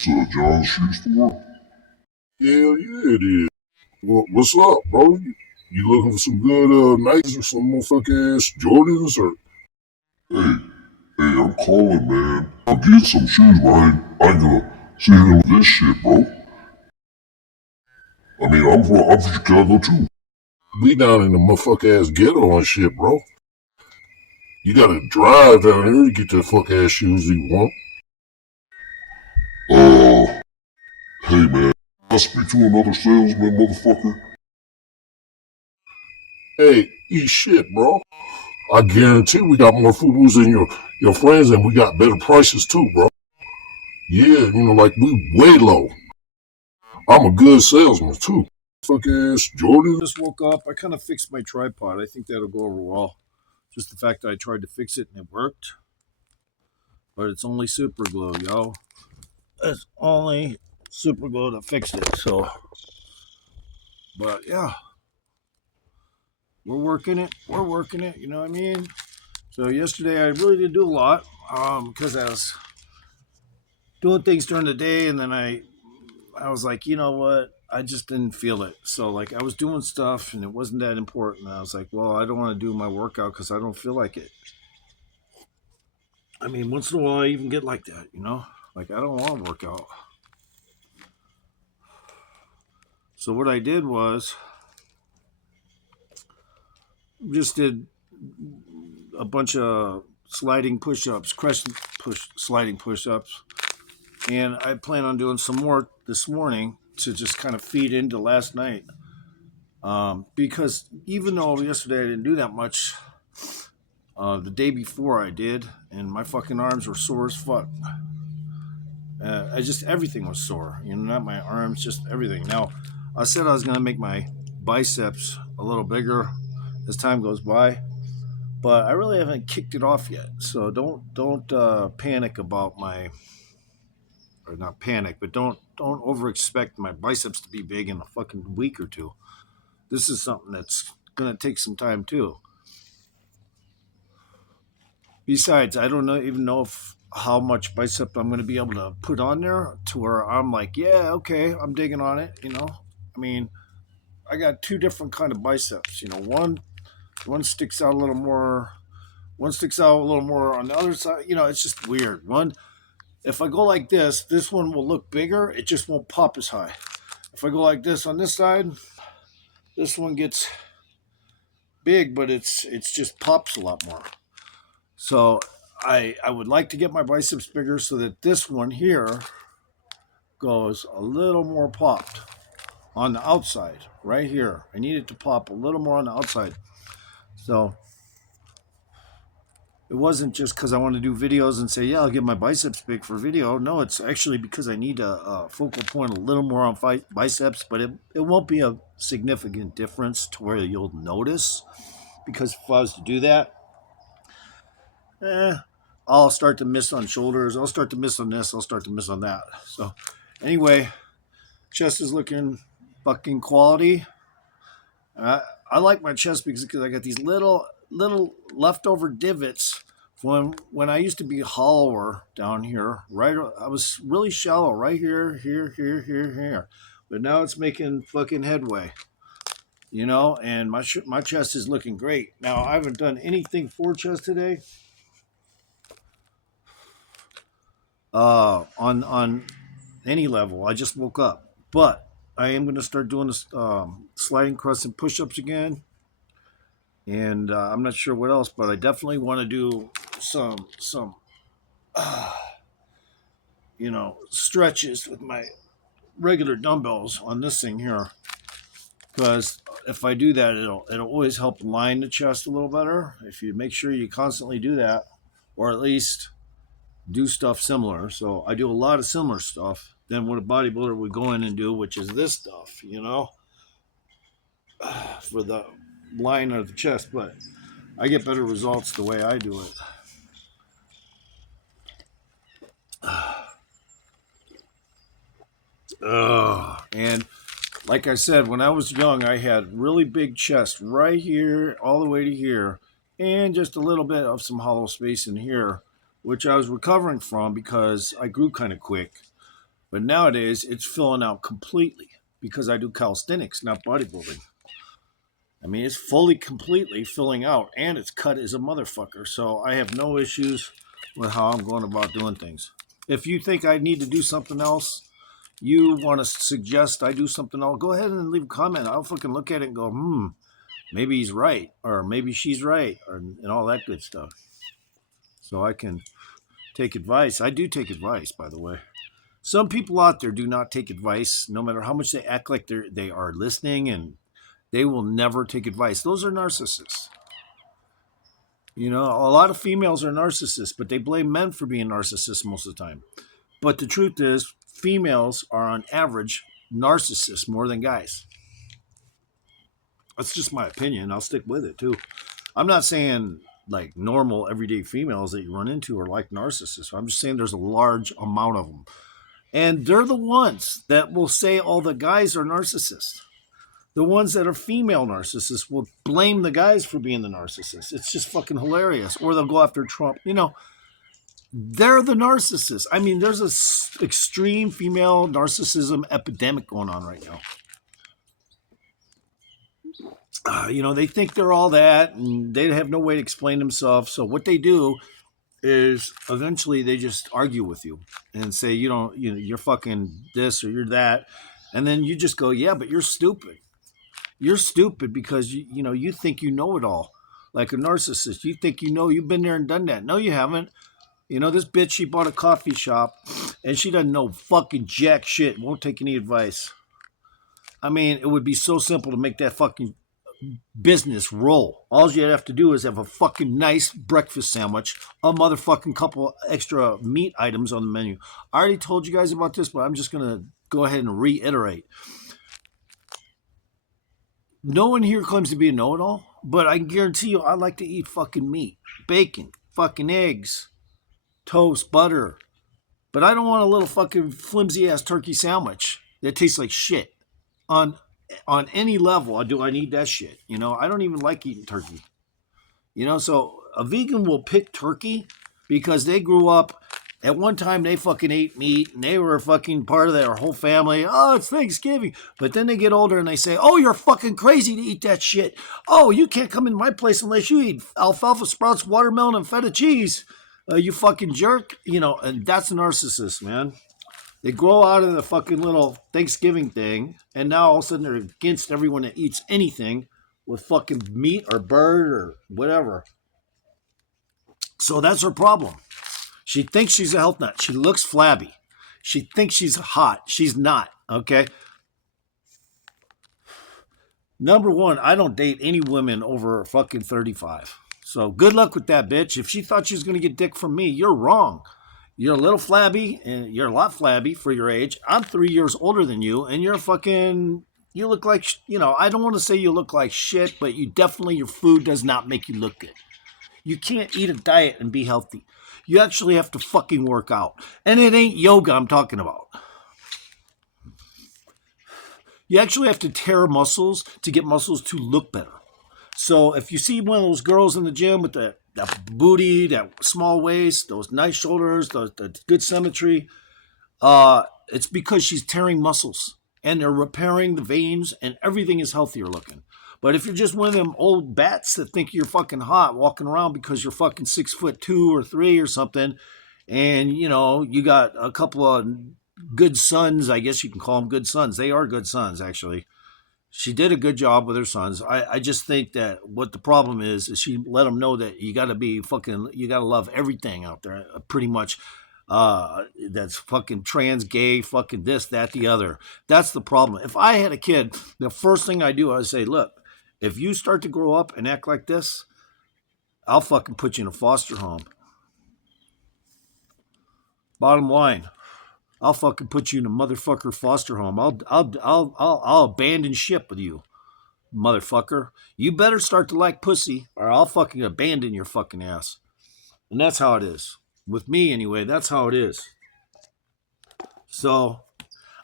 John's shoe store? Hell yeah, it is. What's up, bro? You looking for some good Nikes or some motherfucking ass Jordans or? Hey, I'm calling, man. I'll get some shoes, but I ain't gonna sit here with this shit, bro. I mean, I'm from Chicago too. We down in the motherfuck ass ghetto and shit, bro. You gotta drive down here to get the fuck ass shoes you want. Uh, hey, man. Can I speak to another salesman, motherfucker? Hey, eat shit, bro. I guarantee we got more food than your friends, and we got better prices too, bro. Yeah, like we way low. I'm a good salesman too. Fuck ass Jordan. Just woke up. I kind of fixed my tripod. I think that'll go over well. Just the fact that I tried to fix it and it worked, but it's only super glue, yo. It's only super glue that fixed it. So, but yeah, we're working it. We're working it. You know what I mean? So yesterday I really didn't do a lot because I was doing things during the day, and then I was like, you know what? I just didn't feel it. So like I was doing stuff and it wasn't that important. I was like, well, I don't want to do my workout because I don't feel like it. I mean, once in a while I even get like that, you know? Like I don't want to work out. So what I did was just did a bunch of sliding push-ups, crescent push sliding push-ups, and I plan on doing some more this morning to just kind of feed into last night. Because even though yesterday I didn't do that much, the day before I did, and my fucking arms were sore as fuck. I just everything was sore. Not my arms, just everything. Now, I said I was gonna make my biceps a little bigger as time goes by, but I really haven't kicked it off yet. So don't panic about my, or not panic, but don't over expect my biceps to be big in a fucking week or two. This is something that's gonna take some time too. Besides, I don't even know if how much bicep I'm going to be able to put on there to where I'm like, yeah, okay, I'm digging on it. I mean, I got two different kind of biceps. One sticks out a little more. One sticks out a little more on the other side. It's just weird. One, if I go like this one will look bigger. It just won't pop as high. If I go like this on this side, this one gets big, but it's just pops a lot more. So I would like to get my biceps bigger so that this one here goes a little more popped on the outside, right here. I need it to pop a little more on the outside. So it wasn't just because I want to do videos and say, yeah, I'll get my biceps big for video. No, it's actually because I need a focal point a little more on biceps, but it won't be a significant difference to where you'll notice. Because if I was to do that, eh, I'll start to miss on shoulders. I'll start to miss on this. I'll start to miss on that. So, anyway, chest is looking fucking quality. I like my chest because I got these little leftover divots when I used to be hollower down here. Right, I was really shallow right here, here. But now it's making fucking headway. And my chest is looking great. Now I haven't done anything for chest today. On any level. I just woke up, but I am going to start doing this sliding crescent push-ups again, and I'm not sure what else, but I definitely want to do some stretches with my regular dumbbells on this thing here, because if I do that, it'll always help line the chest a little better if you make sure you constantly do that, or at least do stuff similar. So I do a lot of similar stuff than what a bodybuilder would go in and do, which is this stuff, for the line of the chest. But I get better results the way I do it. And like I said, when I was young, I had really big chest right here, all the way to here, and just a little bit of some hollow space in here, which I was recovering from because I grew kind of quick. But nowadays, it's filling out completely because I do calisthenics, not bodybuilding. I mean, it's fully, completely filling out, and it's cut as a motherfucker. So I have no issues with how I'm going about doing things. If you think I need to do something else, you want to suggest I do something else, go ahead and leave a comment. I'll fucking look at it and go, maybe he's right, or maybe she's right, or and all that good stuff. So I can take advice. I do take advice, by the way. Some people out there do not take advice, no matter how much they act like they are listening, and they will never take advice. Those are narcissists. You know, a lot of females are narcissists, but they blame men for being narcissists most of the time. But the truth is, females are on average narcissists more than guys. That's just my opinion. I'll stick with it too. I'm not saying like normal everyday females that you run into are like narcissists. I'm just saying there's a large amount of them. And they're the ones that will say all the guys are narcissists. The ones that are female narcissists will blame the guys for being the narcissists. It's just fucking hilarious. Or they'll go after Trump. You know, they're the narcissists. I mean, there's a extreme female narcissism epidemic going on right now. You know, they think they're all that and they have no way to explain themselves. So what they do is eventually they just argue with you and say, you're fucking this or you're that. And then you just go, yeah, but you're stupid. You're stupid because you think you know it all. Like a narcissist. You think you've been there and done that. No, you haven't. This bitch, she bought a coffee shop and she doesn't know fucking jack shit. Won't take any advice. I mean, it would be so simple to make that fucking business roll. All you have to do is have a fucking nice breakfast sandwich, a motherfucking couple extra meat items on the menu. I already told you guys about this, but I'm just going to go ahead and reiterate. No one here claims to be a know-it-all, but I can guarantee you I like to eat fucking meat, bacon, fucking eggs, toast, butter. But I don't want a little fucking flimsy-ass turkey sandwich that tastes like shit. On any level, do I need that shit? I don't even like eating turkey. So a vegan will pick turkey because they grew up. At one time, they fucking ate meat, and they were fucking part of their whole family. Oh, it's Thanksgiving. But then they get older, and they say, oh, you're fucking crazy to eat that shit. Oh, you can't come in my place unless you eat alfalfa sprouts, watermelon, and feta cheese. You fucking jerk. And that's a narcissist, man. They grow out of the fucking little Thanksgiving thing, and now all of a sudden they're against everyone that eats anything with fucking meat or bird or whatever. So that's her problem. She thinks she's a health nut. She looks flabby. She thinks she's hot. She's not, okay? Number one, I don't date any women over fucking 35. So good luck with that, bitch. If she thought she was going to get dick from me, you're wrong. You're a little flabby, and you're a lot flabby for your age. I'm 3 years older than you, and you look like, I don't want to say you look like shit, but your food does not make you look good. You can't eat a diet and be healthy. You actually have to fucking work out. And it ain't yoga I'm talking about. You actually have to tear muscles to get muscles to look better. So if you see one of those girls in the gym with that booty, that small waist, those nice shoulders, the good symmetry, it's because she's tearing muscles and they're repairing the veins and everything is healthier looking. But if you're just one of them old bats that think you're fucking hot walking around because you're fucking 6'2" or 3" or something, and you got a couple of good sons, I guess you can call them good sons. They are good sons, actually. She did a good job with her sons. I just think that what the problem is she let them know that you got to love everything out there, pretty much. That's fucking trans, gay, fucking this, that, the other. That's the problem. If I had a kid, the first thing I do, I say, look, if you start to grow up and act like this, I'll fucking put you in a foster home. Bottom line, I'll fucking put you in a motherfucker foster home. I'll abandon ship with you, motherfucker. You better start to like pussy, or I'll fucking abandon your fucking ass. And that's how it is. With me, anyway, that's how it is. So,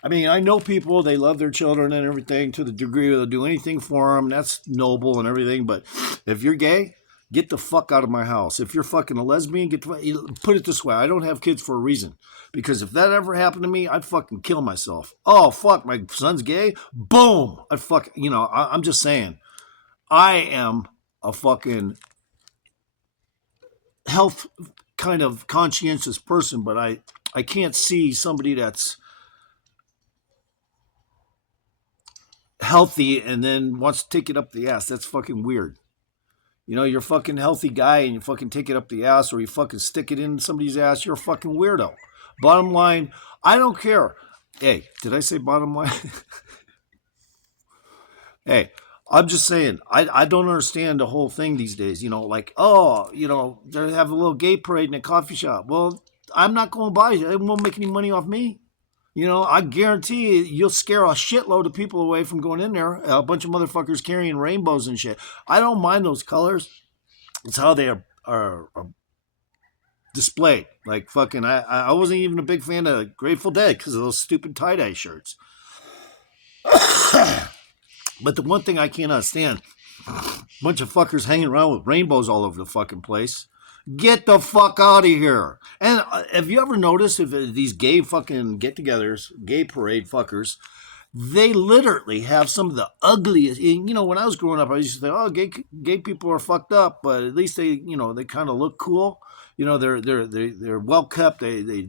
I mean, I know people, they love their children and everything to the degree they'll do anything for them. That's noble and everything. But if you're gay, Get the fuck out of my house. If you're fucking a lesbian, put it this way. I don't have kids for a reason. Because if that ever happened to me, I'd fucking kill myself. Oh, fuck, my son's gay? Boom! I'm just saying. I am a fucking health kind of conscientious person, but I can't see somebody that's healthy and then wants to take it up the ass. That's fucking weird. You're a fucking healthy guy and you fucking take it up the ass or you fucking stick it in somebody's ass. You're a fucking weirdo. Bottom line, I don't care. Hey, did I say bottom line? Hey, I'm just saying, I don't understand the whole thing these days. They have a little gay parade in a coffee shop. Well, I'm not going to buy it. It won't make any money off me. I guarantee you'll scare a shitload of people away from going in there. A bunch of motherfuckers carrying rainbows and shit. I don't mind those colors. It's how they are displayed. Like fucking, I wasn't even a big fan of Grateful Dead because of those stupid tie-dye shirts. But the one thing I can't understand, a bunch of fuckers hanging around with rainbows all over the fucking place. Get the fuck out of here. And have you ever noticed if these gay fucking get-togethers, gay parade fuckers, they literally have some of the ugliest. When I was growing up, I used to think, oh, gay people are fucked up, but at least they kind of look cool. They're well kept. They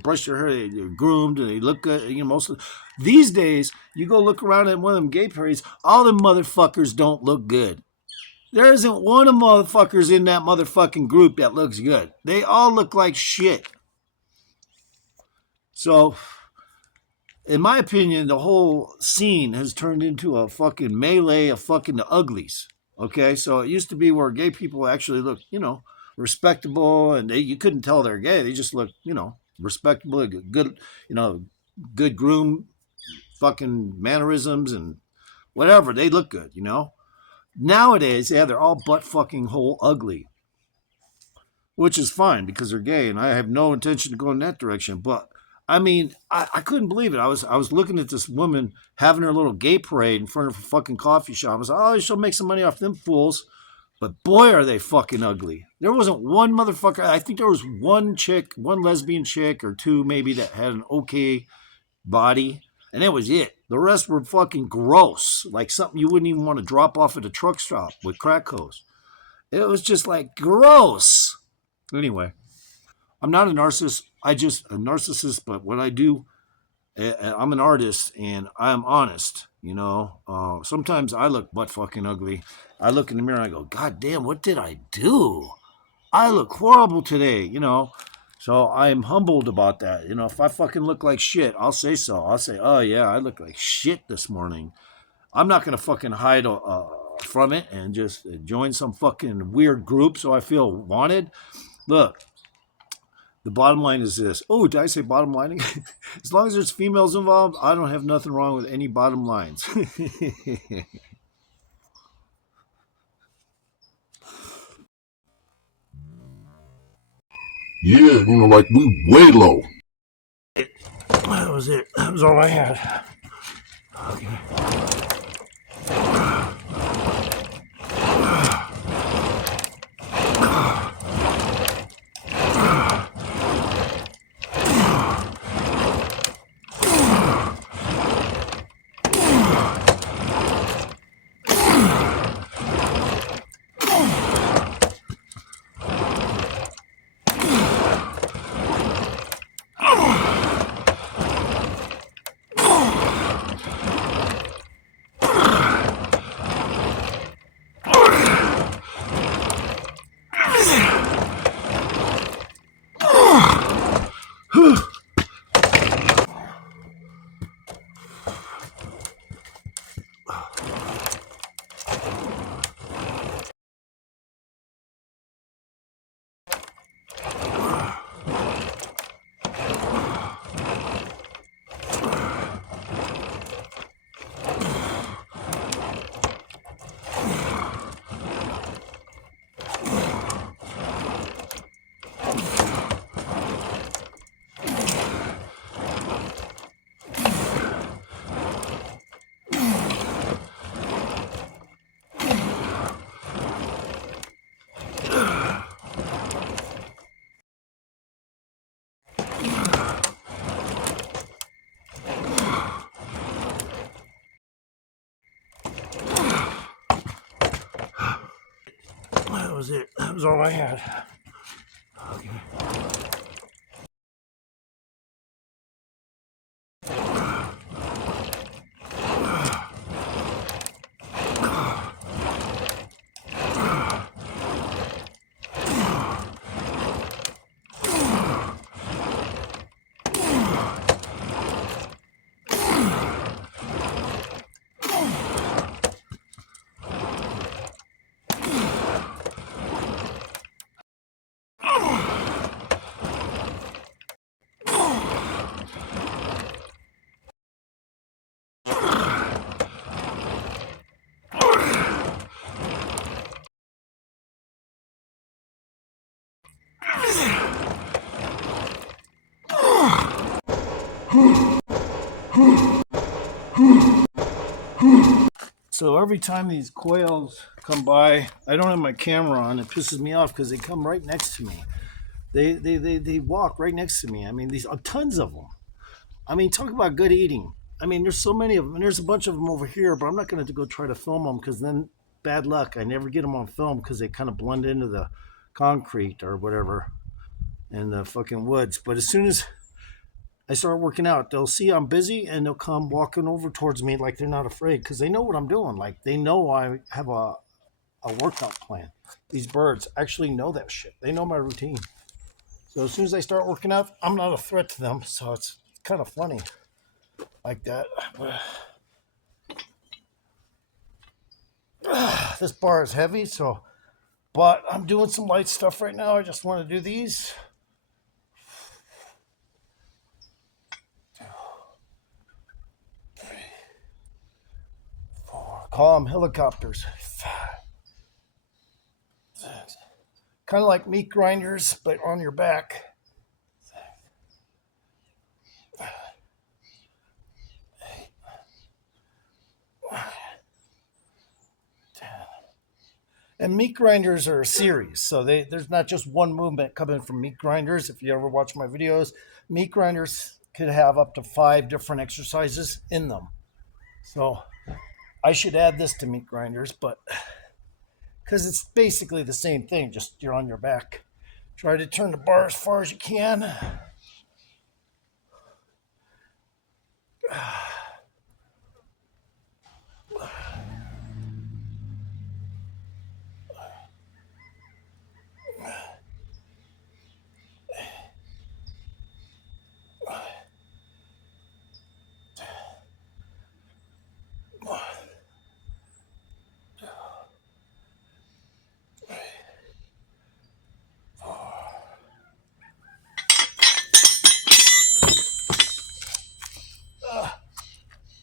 brush their hair. They're groomed. And they look good. These days, you go look around at one of them gay parades. All them motherfuckers don't look good. There isn't one of motherfuckers in that motherfucking group that looks good. They all look like shit. So, in my opinion, the whole scene has turned into a fucking melee of fucking uglies. Okay, so it used to be where gay people actually looked, respectable, and you couldn't tell they're gay. They just looked, respectable, good, good groom, fucking mannerisms and whatever. They look good, Nowadays, yeah, they're all butt fucking hole ugly, which is fine because they're gay, and I have no intention to go in that direction. But I mean, I couldn't believe it. I was looking at this woman having her little gay parade in front of a fucking coffee shop. I was like, oh, she'll make some money off them fools. But boy, are they fucking ugly. There wasn't one motherfucker. I think there was one lesbian chick or two maybe that had an okay body. And that was it. The rest were fucking gross. Like something you wouldn't even want to drop off at a truck stop with crack hose. It was just like gross. Anyway, I'm not a narcissist. A narcissist, but what I do, I'm an artist and I'm honest. Sometimes I look butt fucking ugly. I look in the mirror and I go, God damn, what did I do? I look horrible today, So I'm humbled about that. If I fucking look like shit, I'll say so. I'll say, oh yeah, I look like shit this morning. I'm not going to fucking hide from it and just join some fucking weird group so I feel wanted. Look, the bottom line is this. Oh, did I say bottom lining? As long as there's females involved, I don't have nothing wrong with any bottom lines. Yeah, like we way low. That was it. That was all I had. Okay. was it. That was all I had. Okay. So every time these quails come by, I don't have my camera on. It pisses me off because they come right next to me. They walk right next to me. I mean, these tons of them. I mean, talk about good eating. I mean, there's so many of them, and there's a bunch of them over here. But I'm not going to go try to film them because then bad luck. I never get them on film because they kind of blend into the concrete or whatever in the fucking woods. But as soon as I start working out, they'll see I'm busy and they'll come walking over towards me like they're not afraid because they know what I'm doing. Like they know I have a workout plan. These birds actually know that shit. They know my routine. So as soon as I start working out, I'm not a threat to them. So it's kind of funny like that. This bar is heavy, but I'm doing some light stuff right now. I just want to do these. Call them helicopters. Kind of like meat grinders, but on your back. And meat grinders are a series, so there's not just one movement coming from meat grinders. If you ever watch my videos, meat grinders could have up to 5 different exercises in them. So I should add this to meat grinders, but because it's basically the same thing, just you're on your back. Try to turn the bar as far as you can.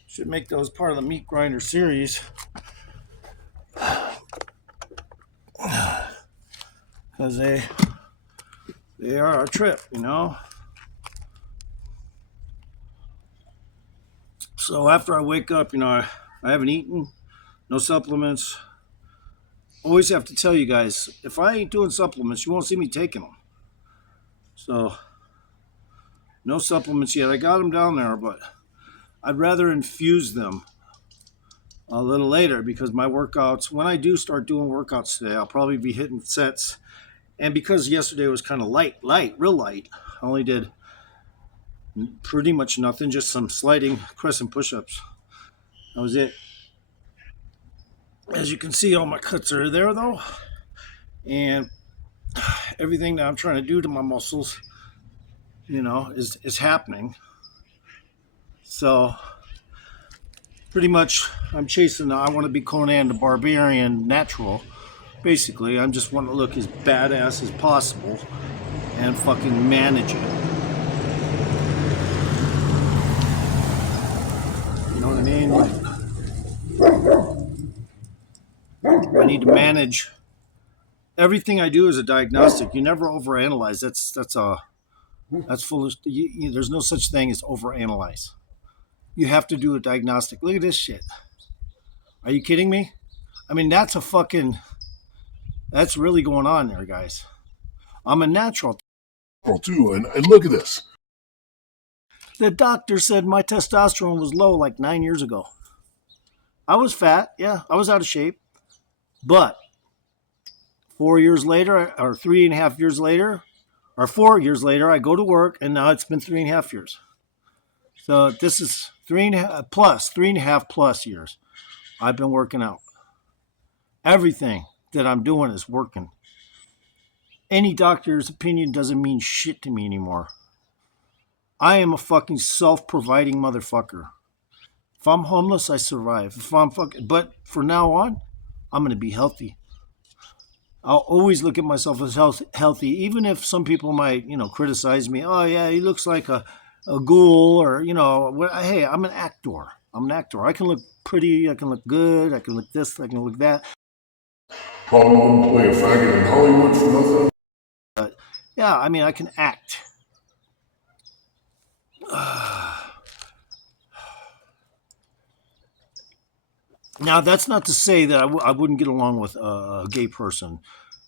Should make those part of the meat grinder series. Because they are a trip, you know. So after I wake up, you know, I haven't eaten, no supplements. Always have to tell you guys, if I ain't doing supplements, you won't see me taking them. So no supplements yet. I got them down there, but I'd rather infuse them a little later because my workouts, when I do start doing workouts today, I'll probably be hitting sets. And because yesterday was kind of real light, I only did pretty much nothing, just some sliding crescent push-ups. That was it. As you can see, all my cuts are there though. And everything that I'm trying to do to my muscles, you know, is happening. So pretty much I'm chasing, I want to be Conan the Barbarian natural. Basically, I'm just wanting to look as badass as possible and fucking manage it. You know what I mean? I need to manage. Everything I do is a diagnostic. You never overanalyze. That's foolish. There's no such thing as overanalyze. You have to do a diagnostic. Look at this shit. Are you kidding me? I mean, that's really going on there, guys. I'm a natural too, and look at this. The doctor said my testosterone was low like 9 years ago. I was fat, yeah, I was out of shape, but 4 years later, or 3.5 years later, or 4 years later, I go to work, and now it's been 3.5 years. So this is 3.5 plus years. I've been working out. Everything that I'm doing is working. Any doctor's opinion doesn't mean shit to me anymore. I am a fucking self-providing motherfucker. If I'm homeless, I survive. But for now on, I'm gonna be healthy. I'll always look at myself as healthy, even if some people might, criticize me. Oh yeah, he looks like a ghoul, or hey, I'm an actor. I can look pretty. I can look good. I can look this. I can look that. Probably wouldn't play a faggot in Hollywood for nothing. But yeah, I mean, I can act. Now, that's not to say that I wouldn't get along with a gay person.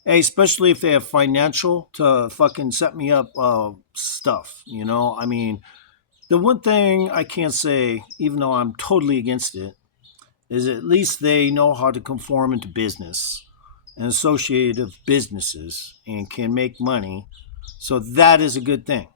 Hey, especially if they have financial to fucking set me up stuff, I mean, the one thing I can't say, even though I'm totally against it, is at least they know how to conform into business and associative businesses and can make money. So that is a good thing.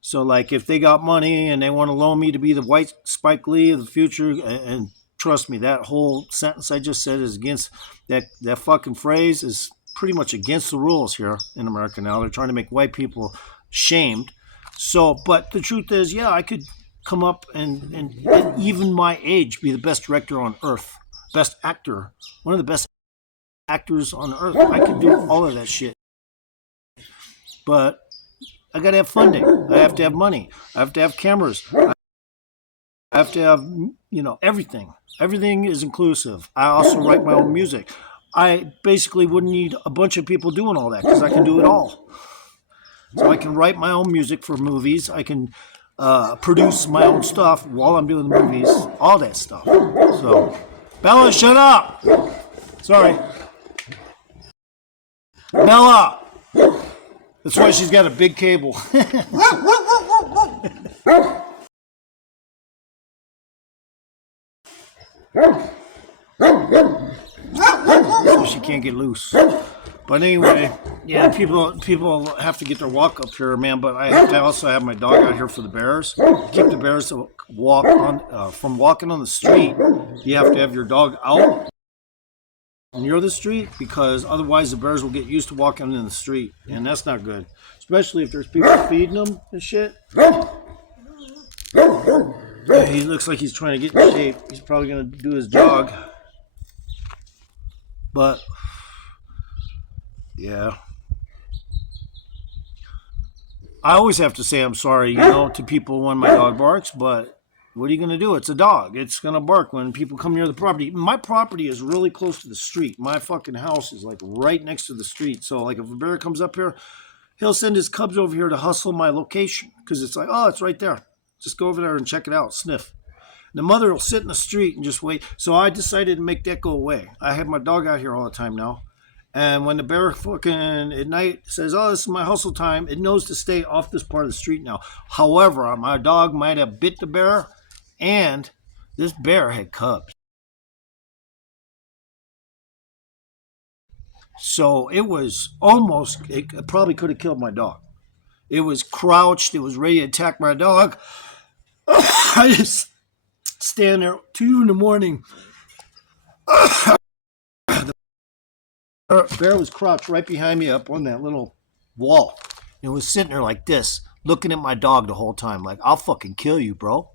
So, like, if they got money and they want to loan me to be the white Spike Lee of the future, and trust me, that whole sentence I just said is against that fucking phrase is pretty much against the rules here in America now. They're trying to make white people shamed. So, but the truth is, yeah, I could come up and at even my age be the best director on earth, best actor, one of the best actors on earth. I could do all of that shit. But I got to have funding. I have to have money. I have to have cameras. I have to have, everything. Everything is inclusive. I also write my own music. I basically wouldn't need a bunch of people doing all that because I can do it all. So I can write my own music for movies. I can produce my own stuff while I'm doing the movies. All that stuff. So, Bella, shut up! Sorry. Bella! That's why she's got a big cable. So she can't get loose. But anyway, yeah, people have to get their walk up here, man. But I have to also have my dog out here for the bears. Keep the bears to walk on from walking on the street. You have to have your dog out near the street, because otherwise the bears will get used to walking in the street, and that's not good, especially if there's people feeding them and shit. He looks like he's trying to get in shape. He's probably going to do his jog, but yeah, I always have to say I'm sorry, to people when my dog barks, but what are you going to do? It's a dog. It's going to bark when people come near the property. My property is really close to the street. My fucking house is like right next to the street. So like if a bear comes up here, he'll send his cubs over here to hustle my location, because it's like, oh, it's right there. Just go over there and check it out, sniff. The mother will sit in the street and just wait. So I decided to make that go away. I have my dog out here all the time now. And when the bear fucking at night says, oh, this is my hustle time, it knows to stay off this part of the street now. However, my dog might have bit the bear, and this bear had cubs. So it was it probably could have killed my dog. It was crouched. It was ready to attack my dog. I just stand there 2 in the morning. The bear was crouched right behind me up on that little wall. It was sitting there like this, looking at my dog the whole time, like, I'll fucking kill you, bro.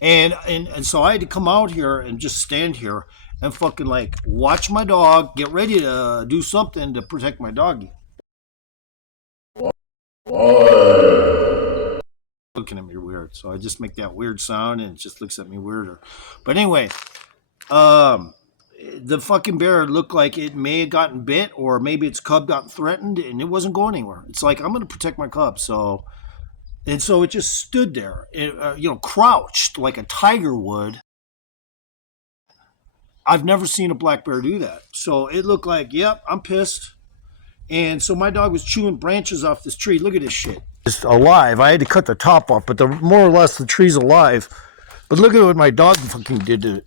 And so I had to come out here and just stand here and fucking like watch my dog, get ready to do something to protect my doggy. Looking at me weird, so I just make that weird sound and it just looks at me weirder. But anyway, the fucking bear looked like it may have gotten bit, or maybe its cub got threatened, and it wasn't going anywhere. It's like, I'm going to protect my cub, so it just stood there, crouched like a tiger would. I've never seen a black bear do that. So it looked like, yep, I'm pissed. And so my dog was chewing branches off this tree. Look at this shit. It's alive. I had to cut the top off, but more or less the tree's alive. But look at what my dog fucking did to it.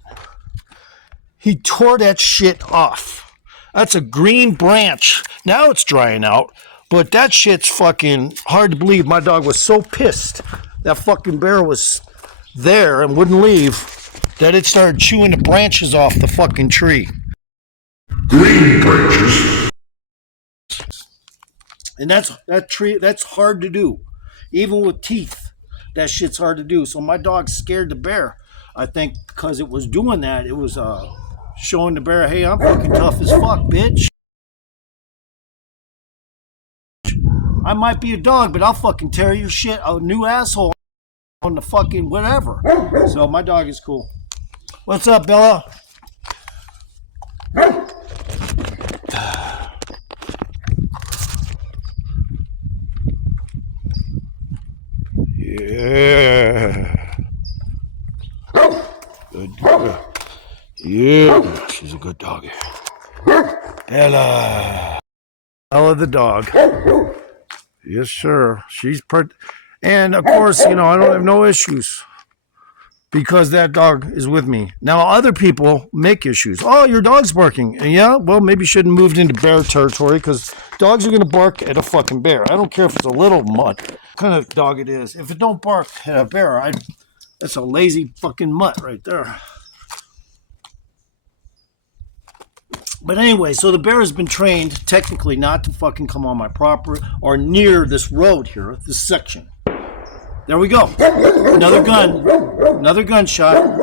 He tore that shit off. That's a green branch. Now it's drying out, but that shit's fucking hard to believe. My dog was so pissed that fucking bear was there and wouldn't leave that it started chewing the branches off the fucking tree. Green branches. And that's hard to do. Even with teeth, that shit's hard to do. So my dog scared the bear. I think because it was doing that, it was showing the bear, hey, I'm fucking tough as fuck, bitch. I might be a dog, but I'll fucking tear your shit a new asshole on the fucking whatever. So my dog is cool. What's up, Bella? Yeah. Good dog. Yeah. She's a good doggy. Bella. Bella the dog. Yes, sir. She's and of course, I don't have no issues because that dog is with me. Now, other people make issues. Oh, your dog's barking. And yeah, well, maybe you shouldn't have moved into bear territory because dogs are going to bark at a fucking bear. I don't care if it's a little mutt. What kind of dog it is. If it don't bark at a bear, that's a lazy fucking mutt right there. But anyway, so the bear has been trained technically not to fucking come on my property or near this road here, this section. There we go. Another gunshot.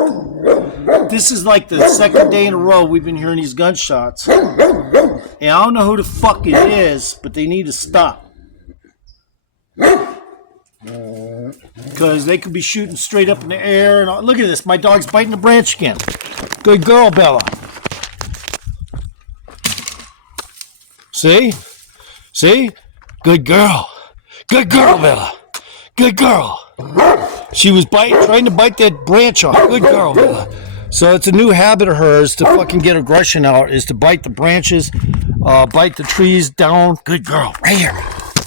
This is like the second day in a row we've been hearing these gunshots. And I don't know who the fuck it is, but they need to stop. Because they could be shooting straight up in the air. And look at this. My dog's biting the branch again. Good girl, Bella. See? Good girl. Good girl, Bella. Good girl. She was trying to bite that branch off. Good girl, Bella. So it's a new habit of hers to fucking get aggression out, is to bite the branches, bite the trees down. Good girl. Right here.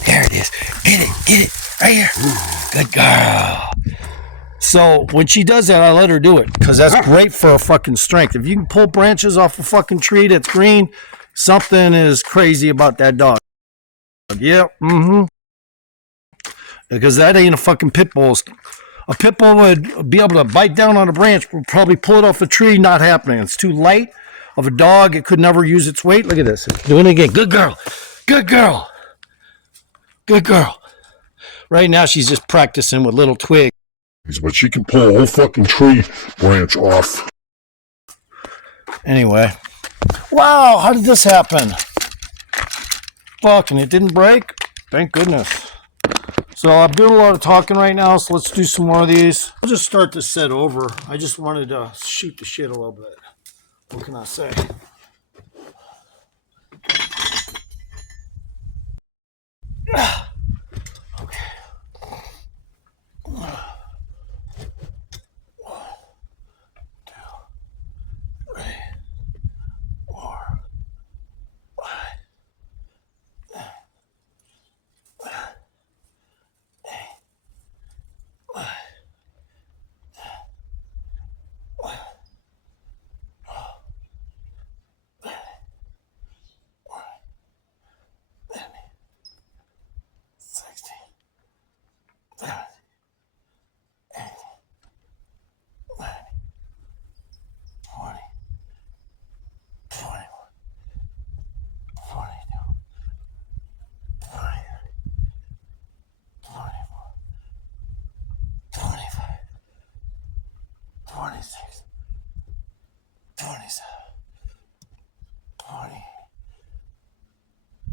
There it is. Get it. Right here. Good girl. So when she does that, I let her do it because that's great for her fucking strength. If you can pull branches off a fucking tree that's green, something is crazy about that dog. Yeah, because that ain't a fucking pit bull. A pit bull would be able to bite down on a branch, would probably pull it off a tree. Not happening. It's too light of a dog. It could never use its weight. Look at this. It's doing it again. Good girl. Good girl. Good girl. Right now she's just practicing with little twigs. But she can pull a whole fucking tree branch off. Anyway. Wow, how did this happen? Fucking, it didn't break? Thank goodness. So I'm doing a lot of talking right now, so let's do some more of these. I'll just start this set over. I just wanted to shoot the shit a little bit. What can I say? Okay. 1, 2, 3, 4, 5, 6, 16, 17, 18, 19, 20, 21, 22, 23, 24, 25, 26, 27, 28,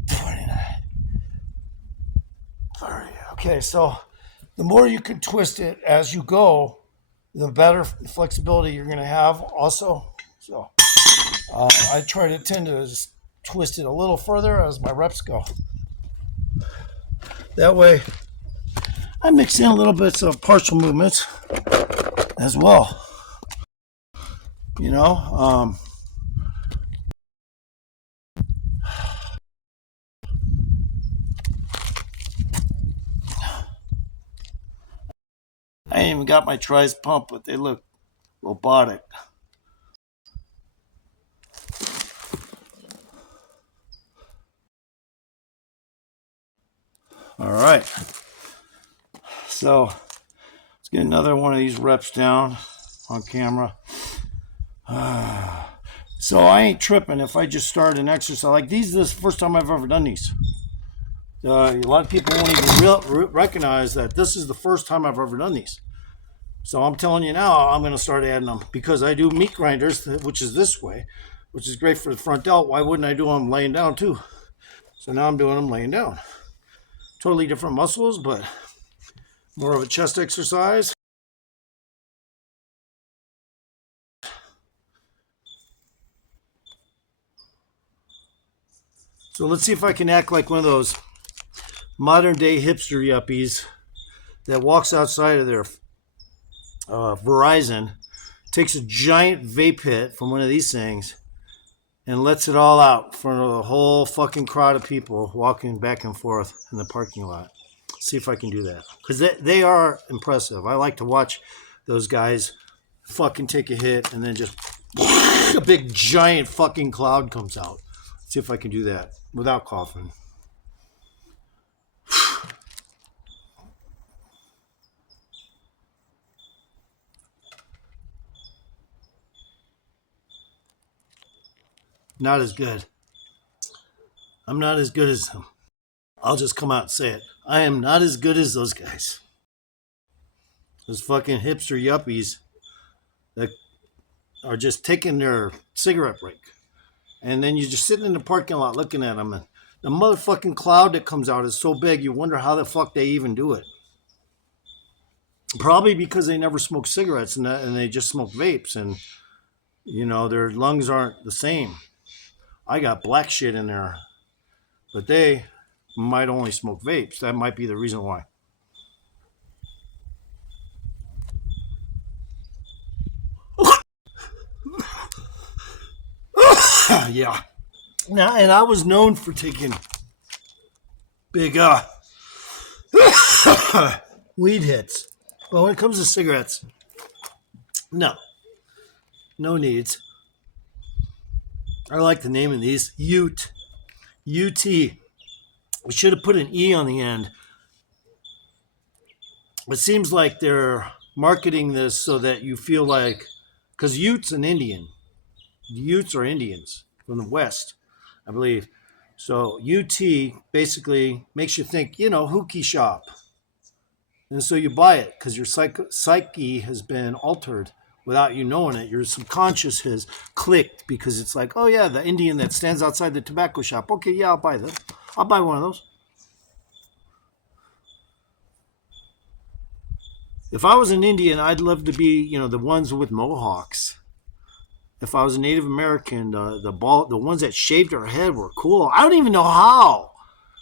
29, 30. Okay, so the more you can twist it as you go, the better flexibility you're going to have also. So I tend to just twist it a little further as my reps go. That way I mix in a little bit of partial movements as well. I ain't even got my tries pumped, but they look robotic. All right. So let's get another one of these reps down on camera. So I ain't tripping if I just start an exercise like these. This is the first time I've ever done these. A lot of people won't even recognize that this is the first time I've ever done these. So I'm telling you now, I'm going to start adding them because I do meat grinders, which is this way, which is great for the front delt. Why wouldn't I do them laying down too? So now I'm doing them laying down. Totally different muscles, but more of a chest exercise. So let's see if I can act like one of those modern day hipster yuppies that walks outside of their Verizon, takes a giant vape hit from one of these things, and lets it all out in front of a whole fucking crowd of people walking back and forth in the parking lot. See if I can do that. Because they are impressive. I like to watch those guys fucking take a hit and then just a big giant fucking cloud comes out. See if I can do that without coughing. Not as good. I'm not as good as them. I'll just come out and say it. I am not as good as those guys. Those fucking hipster yuppies that are just taking their cigarette break. And then you're just sitting in the parking lot looking at them. And the motherfucking cloud that comes out is so big, you wonder how the fuck they even do it. Probably because they never smoke cigarettes and they just smoke vapes. And, you know, their lungs aren't the same. I got black shit in there. But they might only smoke vapes. That might be the reason why. Yeah. Now, and I was known for taking big weed hits. But when it comes to cigarettes, no needs. I like the name of these. Ute. UT. We should have put an E on the end. It seems like they're marketing this so that you feel like, because Ute's an Indian. Utes are Indians from the West, I believe. So UT basically makes you think, hookie shop. And so you buy it because your psyche has been altered without you knowing it. Your subconscious has clicked because it's like, oh yeah, the Indian that stands outside the tobacco shop. Okay, yeah, I'll buy that. I'll buy one of those. If I was an Indian, I'd love to be, the ones with mohawks. If I was a Native American, the ones that shaved their head were cool. I don't even know how.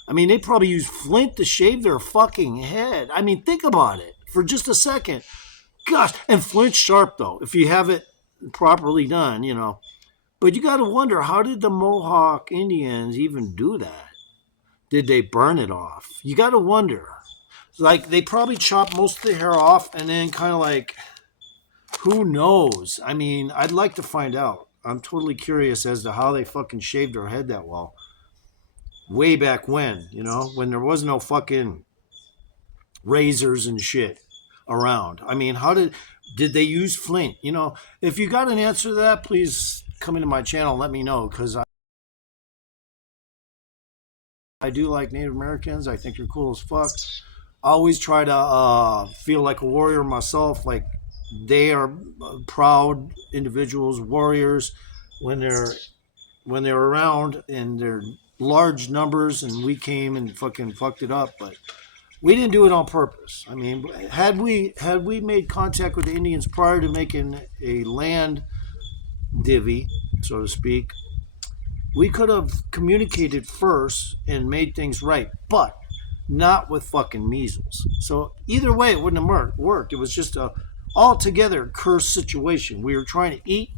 I mean, they probably use flint to shave their fucking head. I mean, think about it for just a second. Gosh, and flint's sharp though, if you have it properly done, But you got to wonder, how did the Mohawk Indians even do that? Did they burn it off? You got to wonder. Like, they probably chopped most of the hair off and then kind of like, who knows? I mean, I'd like to find out. I'm totally curious as to how they fucking shaved their head that well. Way back when, when there was no fucking razors and shit around. I mean, how did they use flint? If you got an answer to that, please come into my channel and let me know, because I do like Native Americans. I think they're cool as fuck. I always try to feel like a warrior myself. Like, they are proud individuals, warriors, when they're around in their large numbers, and we came and fucking fucked it up. But we didn't do it on purpose. I mean, had we made contact with the Indians prior to making a land divvy, so to speak, we could have communicated first and made things right, but not with fucking measles. So either way, it wouldn't have worked. It was just a altogether cursed situation. We were trying to eat.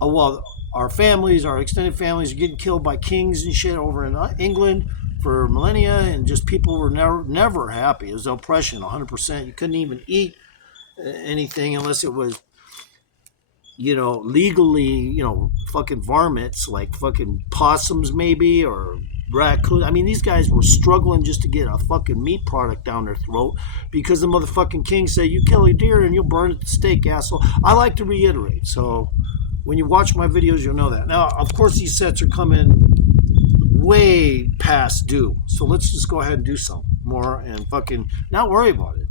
Our families, our extended families, are getting killed by kings and shit over in England for millennia, and just people were never happy. It was oppression, 100%. You couldn't even eat anything unless it was, legally, fucking varmints, like fucking possums maybe, or raccoons. I mean, these guys were struggling just to get a fucking meat product down their throat because the motherfucking king said, you kill a deer and you'll burn it at the stake, asshole. I like to reiterate. So when you watch my videos, you'll know that. Now, of course, these sets are coming way past due. So let's just go ahead and do some more and fucking not worry about it.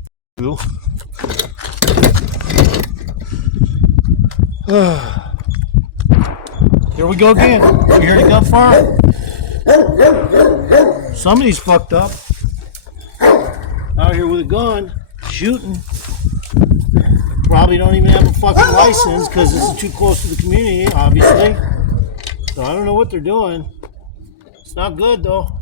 Here we go again. We heard a gunfire. Somebody's fucked up. Out here with a gun, shooting. Probably don't even have a fucking license because this is too close to the community, obviously. So I don't know what they're doing. It's not good though.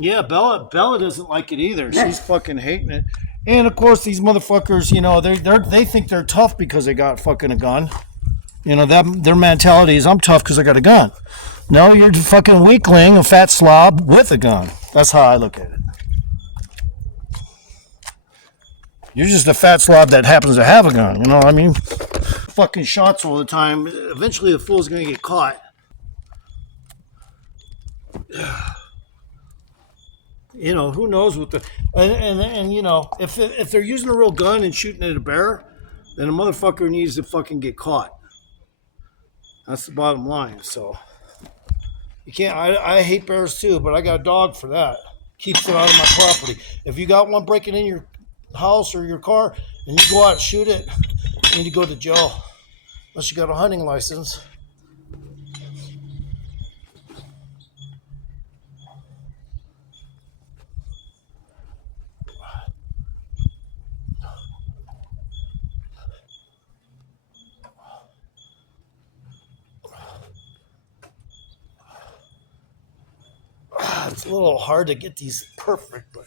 Yeah, Bella doesn't like it either. She's fucking hating it. And of course, these motherfuckers, you know, they think they're tough because they got fucking a gun. You know, that their mentality is, I'm tough because I got a gun. No, you're a fucking weakling, a fat slob with a gun. That's how I look at it. You're just a fat slob that happens to have a gun. You know what I mean? Fucking shots all the time. Eventually, the fool's gonna get caught. You know, who knows what the and you know, if they're using a real gun and shooting at a bear, then a motherfucker needs to fucking get caught. That's the bottom line. So you can't. I hate bears too, but I got a dog for that. Keeps it out of my property. If you got one breaking in your house or your car and you go out and shoot it, you need to go to jail. Unless you got a hunting license. It's a little hard to get these perfect, but